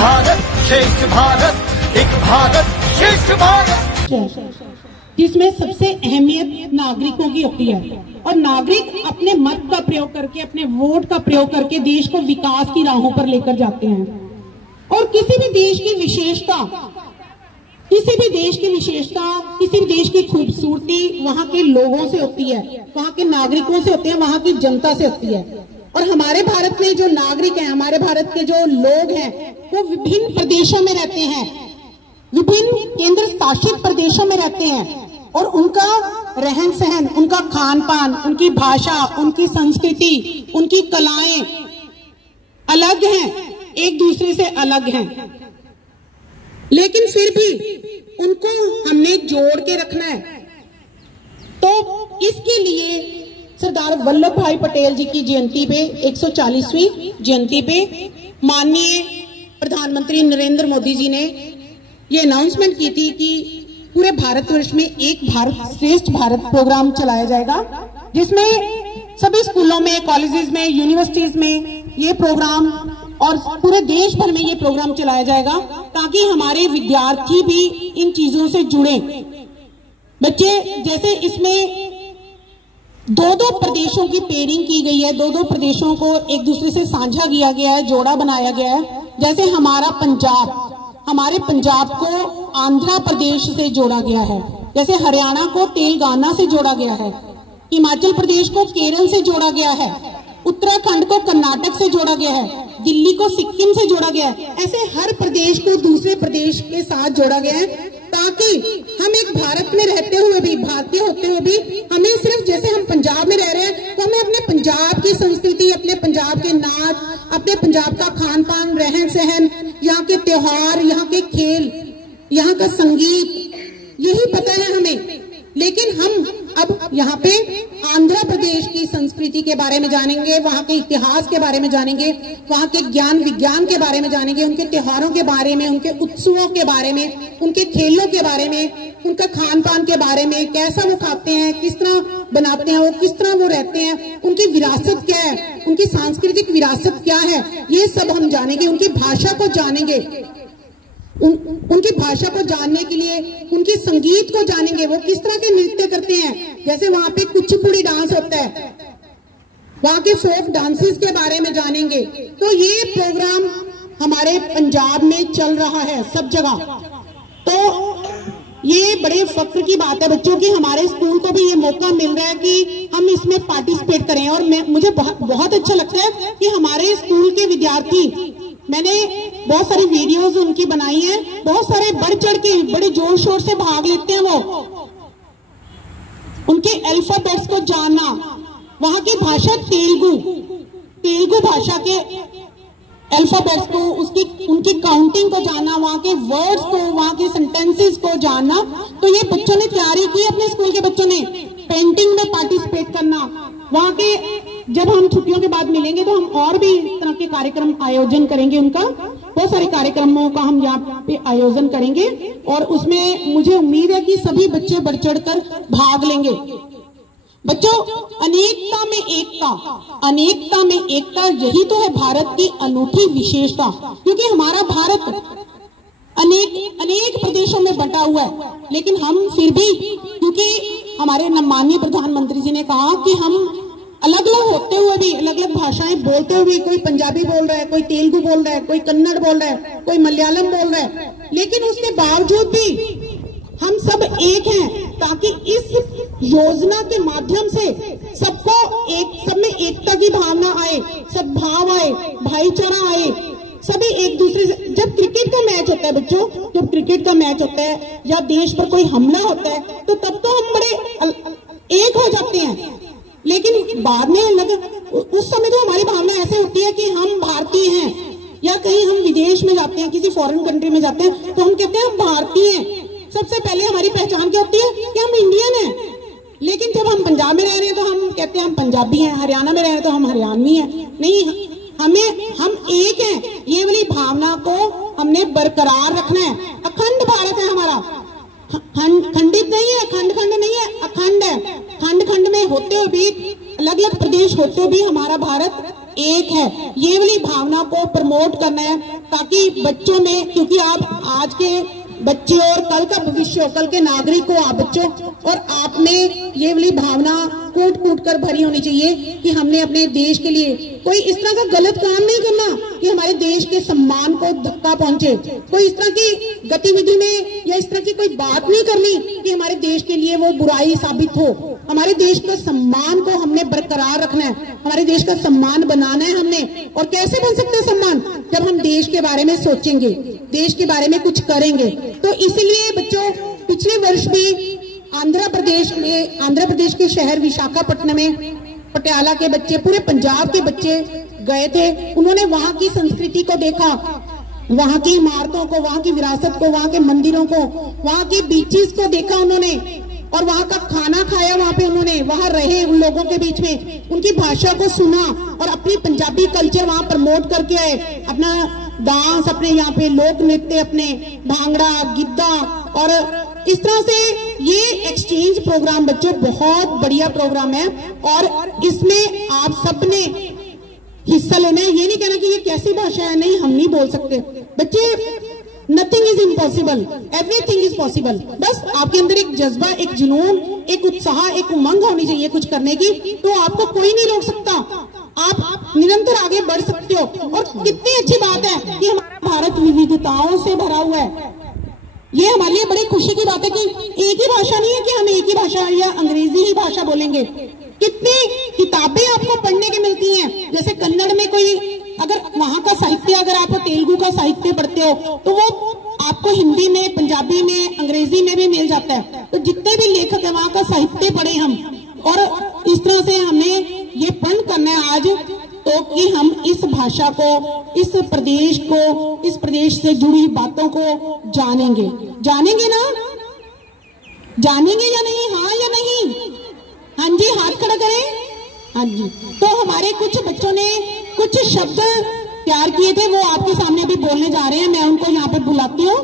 भारत श्रेष्ठ भारत, एक भारत श्रेष्ठ भारत, जिसमें सबसे अहमियत नागरिकों की होती है। और नागरिक अपने मत का प्रयोग करके, अपने वोट का प्रयोग करके देश को विकास की राहों पर लेकर जाते हैं। और किसी भी देश की विशेषता, किसी भी देश की खूबसूरती वहां के लोगों से होती है, वहां के नागरिकों से होती है, वहां की जनता से होती है। और हमारे भारत में जो नागरिक हैं, हमारे भारत के जो लोग हैं, वो विभिन्न प्रदेशों में रहते हैं, विभिन्न केंद्र शासित प्रदेशों में रहते हैं। और उनका रहन सहन, उनका खान पान, उनकी भाषा, उनकी संस्कृति, उनकी कलाएं अलग हैं, एक दूसरे से अलग हैं। लेकिन फिर भी उनको हमने जोड़ के रखना है। तो इसके लिए सरदार वल्लभ भाई पटेल जी की जयंती पे, 140वीं जयंती पे, माननीय प्रधानमंत्री नरेंद्र मोदी जी ने ये अनाउंसमेंट की थी कि पूरे भारतवर्ष में एक भारत श्रेष्ठ भारत प्रोग्राम चलाया जाएगा, जिसमें सभी स्कूलों में, कॉलेजेस में, यूनिवर्सिटीज में ये प्रोग्राम और पूरे देश भर में ये प्रोग्राम चलाया जाएगा, ताकि हमारे विद्यार्थी भी इन चीजों से जुड़े। बच्चे, जैसे इसमें दो प्रदेशों की पेयरिंग की गई है, दो प्रदेशों को एक दूसरे से साझा किया गया है, जोड़ा बनाया गया है। जैसे हमारा पंजाब, हमारे पंजाब को आंध्र प्रदेश से जोड़ा गया है, जैसे हरियाणा को तेलंगाना से जोड़ा गया है, हिमाचल प्रदेश को केरल से जोड़ा गया है, उत्तराखंड को कर्नाटक से जोड़ा गया है, दिल्ली को सिक्किम से जोड़ा गया है। ऐसे हर प्रदेश को दूसरे प्रदेश के साथ जोड़ा गया है, ताकि हम एक भारत में रहते हुए भी, भारतीय होते हुए भी, हमें सिर्फ, जैसे हम पंजाब में रह रहे हैं, तो हमें अपने पंजाब की संस्कृति, अपने पंजाब के नाच, अपने पंजाब का खान पान, रहन सहन, यहाँ के त्योहार, यहाँ के खेल, यहाँ का संगीत, यही पता है हमें। लेकिन हम अब यहाँ पे आंध्र प्रदेश की संस्कृति के बारे में जानेंगे, वहाँ के इतिहास के बारे में जानेंगे, वहाँ के ज्ञान विज्ञान के बारे में जानेंगे, उनके त्योहारों के बारे में, उनके उत्सवों के बारे में, उनके खेलों के बारे में, उनका खान पान के बारे में, कैसा वो खाते हैं, किस तरह बनाते हैं, वो किस तरह वो रहते हैं, उनकी विरासत क्या है, उनकी सांस्कृतिक विरासत क्या है, ये सब हम जानेंगे। उनकी भाषा को जानेंगे, उनकी भाषा को जानने के लिए उनके संगीत को जानेंगे, वो किस तरह के नृत्य करते हैं। जैसे वहां पे कुचिपुड़ी डांस होता है, वहां के फोक डांसेस के बारे में जानेंगे। तो ये प्रोग्राम हमारे पंजाब में चल रहा है सब जगह। तो ये बड़े फख्र की बात है बच्चों की, हमारे स्कूल को भी ये मौका मिल रहा है कि हम इसमें पार्टिसिपेट करें। और मुझे बहुत अच्छा लगता है कि हमारे स्कूल के विद्यार्थी, मैंने बहुत सारी वीडियोस उनकी बनाई हैं, बहुत सारे बढ़ चढ़ के बड़े जोर शोर से भाग लेते हैं। वो उनके अल्फाबेट्स को जानना, वहां की भाषा तेलुगु भाषा के अल्फाबेट्स को, उनकी काउंटिंग को जानना, वहां के वर्ड्स को, वहां के सेंटेंसेस को जानना। तो ये बच्चों ने तैयारी की, अपने स्कूल के बच्चों ने पेंटिंग में पार्टिसिपेट करना। वहां के, जब हम छुट्टियों के बाद मिलेंगे तो हम और भी इस तरह के कार्यक्रम आयोजन करेंगे, उनका बहुत सारे कार्यक्रमों का हम यहाँ पे आयोजन करेंगे। और उसमें मुझे उम्मीद है कि सभी बच्चे बढ़ चढ़कर भाग लेंगे। बच्चों, अनेकता में एकता, अनेकता में एकता, यही तो है भारत की अनूठी विशेषता। क्योंकि हमारा भारत अनेक प्रदेशों में बंटा हुआ है, लेकिन हम फिर भी, क्योंकि हमारे माननीय प्रधानमंत्री जी ने कहा कि हम अलग अलग होते हुए भी, अलग अलग भाषाएं बोलते हुए भी, कोई पंजाबी बोल रहा है, कोई तेलुगु बोल रहा है, कोई कन्नड़ बोल रहा है, कोई मलयालम बोल रहा है, लेकिन उसके बावजूद भी हम सब एक हैं, ताकि इस योजना के माध्यम से सबको सब में एकता की भावना आए, सद्भाव आए, भाईचारा आए, सभी एक दूसरे से। जब क्रिकेट का मैच होता है बच्चों, जब क्रिकेट का मैच होता है या देश पर कोई हमला होता है, तो तब तो हम बड़े एक हो जाते हैं। लेकिन बाद में उस समय तो हमारी भावना ऐसे होती है कि हम भारतीय हैं, या कहीं हम विदेश में जाते हैं, किसी फॉरेन कंट्री में जाते हैं, तो हम कहते हैं हम भारतीय हैं। सबसे पहले हमारी पहचान क्या होती है कि हम इंडियन हैं। लेकिन जब हम पंजाब में रह रहे हैं तो हम कहते हैं हम पंजाबी हैं, हरियाणा में रह रहे हैं तो हम हरियाणवी हैं। नहीं, हम एक हैं। ये वाली भावना को हमने बरकरार रखना है। अखंड भारत है हमारा, खंडित नहीं है, खंड नहीं है, अखंड है। खंड में होते हुए भी, अलग अलग प्रदेश होते हुए भी हमारा भारत एक है, ये वाली भावना को प्रमोट करना है, ताकि बच्चों में, क्योंकि आप आज के बच्चे और कल का भविष्य, कल के नागरिक हो आप बच्चों, और आप में ये वाली भावना कूट कूट कर भरी होनी चाहिए कि हमने अपने देश के लिए कोई इस तरह का गलत काम नहीं करना कि हमारे देश के सम्मान को धक्का पहुंचे, कोई इस तरह की गतिविधि में या इस तरह की कोई बात नहीं करनी कि हमारे देश के लिए वो बुराई साबित हो। हमारे देश का सम्मान को हमने बरकरार रखना है, हमारे देश का सम्मान बनाना है हमने। और कैसे बन सकते हैं सम्मान? जब हम देश के बारे में सोचेंगे, देश के बारे में कुछ करेंगे। तो इसलिए बच्चों, पिछले वर्ष भी आंध्र प्रदेश के शहर विशाखापट्टनम में पटियाला के बच्चे, पूरे पंजाब के बच्चे गए थे। उन्होंने वहां की संस्कृति को देखा, वहां की इमारतों को, वहां की विरासत को, वहां के मंदिरों को, वहां के बीचेस को देखा उन्होंने, और वहां का खाना खाया वहां पे उन्होंने, वहां रहे उन लोगों के बीच में, उनकी भाषा को सुना और अपनी पंजाबी कल्चर वहां प्रमोट करके आए। अपना डांस, अपने यहाँ पे लोक नृत्य, अपने भांगड़ा, गिद्दा, और इस तरह से ये एक्सचेंज प्रोग्राम बच्चों बहुत बढ़िया प्रोग्राम है, और इसमें आप सबने हिस्सा लेना है। ये नहीं कहना कि ये कैसी भाषा है, नहीं हम नहीं बोल सकते बच्चे। Nothing is impossible, everything is possible. बस आपके अंदर एक जज्बा, एक जुनून, एक उत्साह, एक उमंग होनी चाहिए कुछ करने की, तो आपको कोई नहीं रोक सकता। आप निरंतर आगे बढ़ सकते हो। और कितनी अच्छी बात है कि हमारा भारत विविधताओं से भरा हुआ है। ये हमारे लिए बड़ी खुशी की बात है कि एक ही भाषा नहीं है कि हम एक ही भाषा या अंग्रेजी ही भाषा बोलेंगे। कितनी किताबें आपको पढ़ने की मिलती हैं, जैसे कन्नड़ में कोई, अगर वहां का साहित्य, अगर आप तेलुगु का साहित्य पढ़ते हो तो वो आपको हिंदी में, पंजाबी में, अंग्रेजी में भी मिल जाता है। तो जितने भी लेखक है वहां का साहित्य पढ़े हम, और इस तरह से हमें ये प्रण करना है आज तो कि हम इस भाषा को, इस प्रदेश को, इस प्रदेश से जुड़ी बातों को जानेंगे ना? जानेंगे या नहीं? हाँ या नहीं? हाँ जी, हाथ खड़ा करें। हाँ जी। तो हमारे कुछ बच्चों ने कुछ शब्द तैयार किए थे, वो आपके सामने भी बोलने जा रहे हैं। मैं उनको यहाँ पे बुलाती हूँ।